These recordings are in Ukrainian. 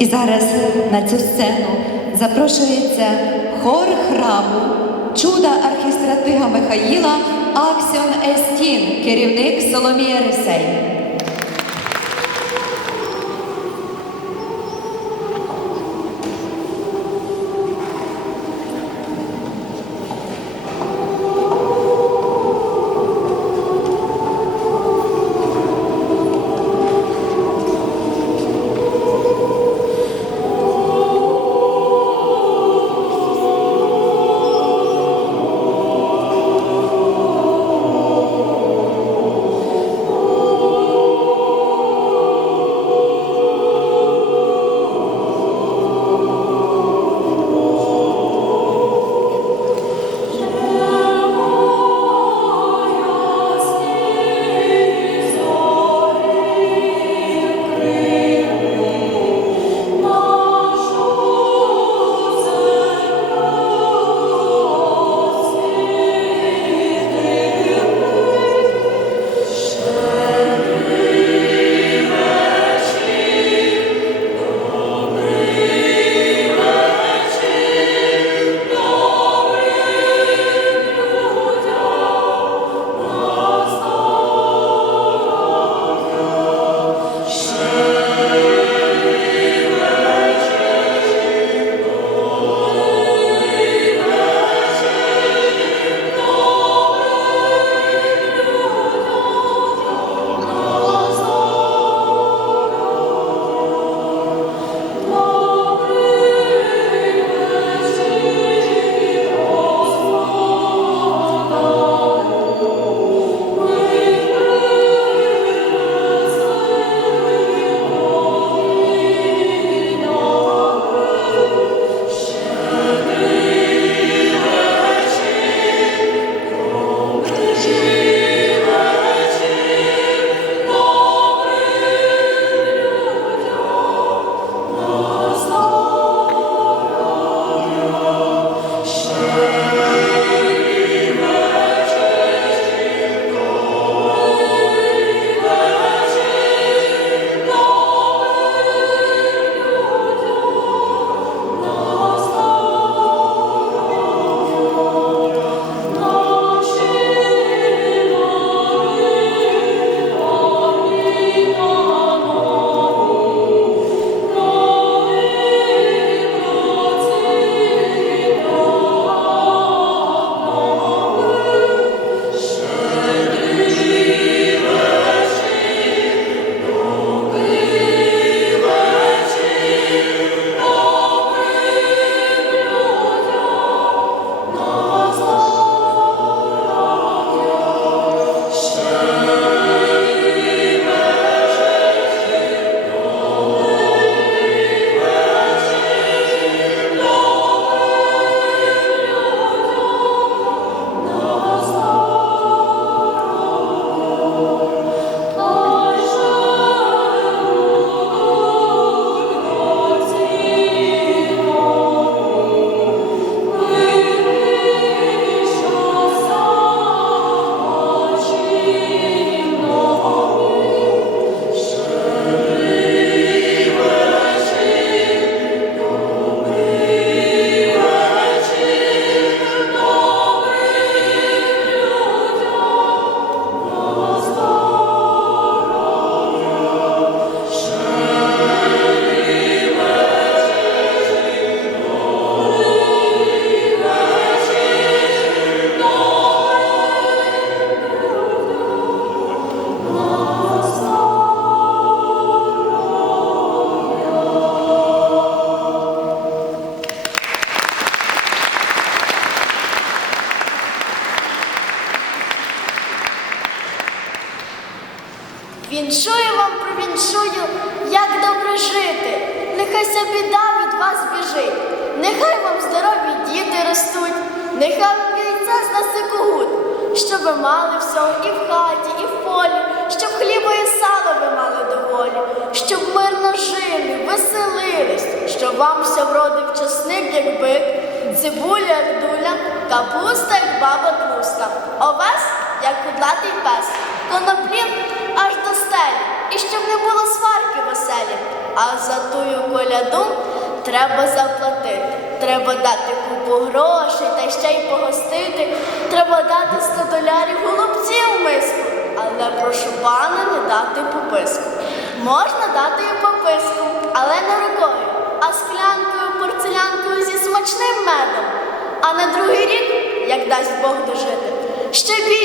І зараз на цю сцену запрошується хор храму чуда архістратига Михаїла Аксіон Естін, керівник Соломія Рисей. Нехай ся біда від вас біжить. Нехай вам здорові діти ростуть, нехай вам яйця з нас кугут, щоб ви мали всього і в хаті, і в полі, щоб хліба і сала ви мали доволі, щоб мирно жили, веселились, щоб вам все вродив часник, як бик, цибуля, як дуля, капуста, як баба тлуста, овес, як кудлатий пес, коноплін аж до стелі, і щоб не було сварки в оселі. А за тую коляду треба заплатити. Треба дати купу грошей та ще й погостити. Треба дати 100 долярів голубців миску. Але прошу пана не дати пописку. Можна дати і пописку, але не рукою, а склянкою, порцелянкою зі смачним медом. А на другий рік, як дасть Бог дожити, ще більше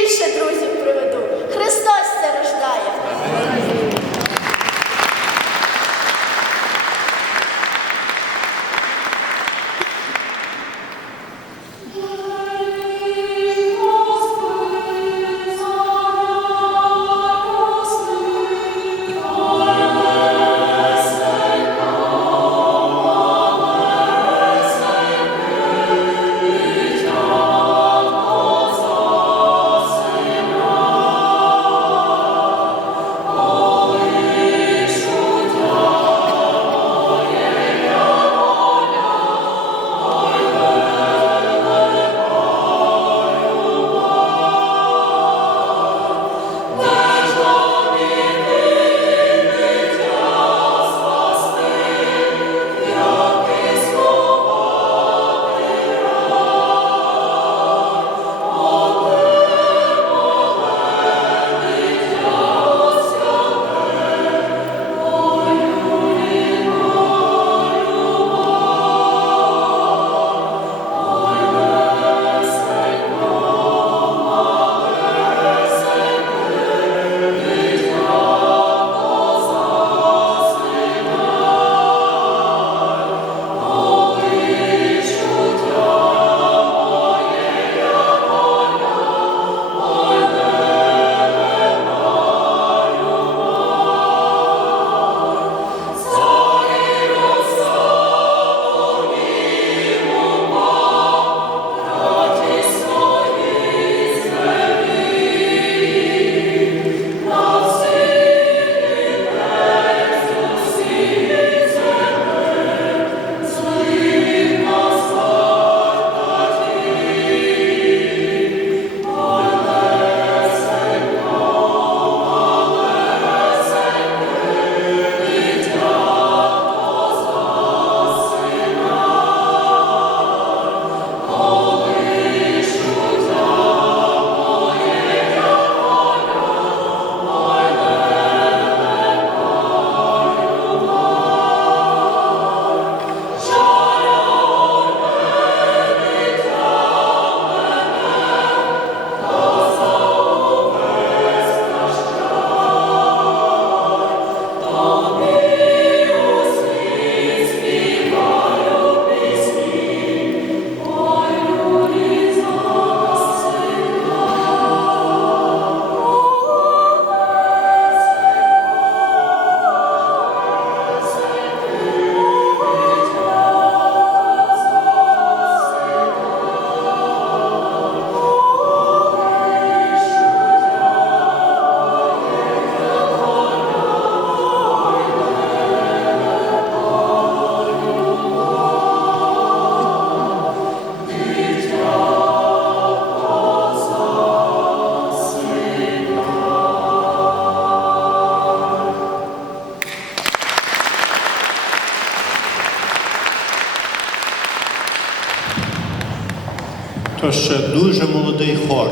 То ще дуже молодий хор.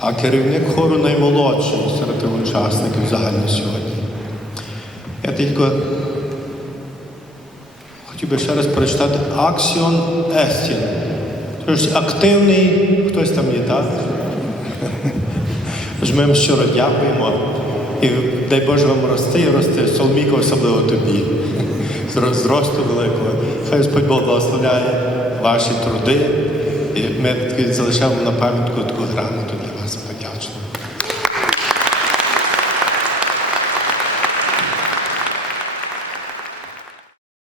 А керівник хору наймолодший серед учасників загально сьогодні. Я тільки хотів би ще раз прочитати Аксіон Естін. Тож активний, хтось там є, так? Тож ми щиро дякуємо. І дай Боже вам рости і рости, Соломійко особливо тобі. Зросту великого. Хай Господь Бог благословляє ваші труди. І ми залишаємо на пам'ятку таку грамоту для вас.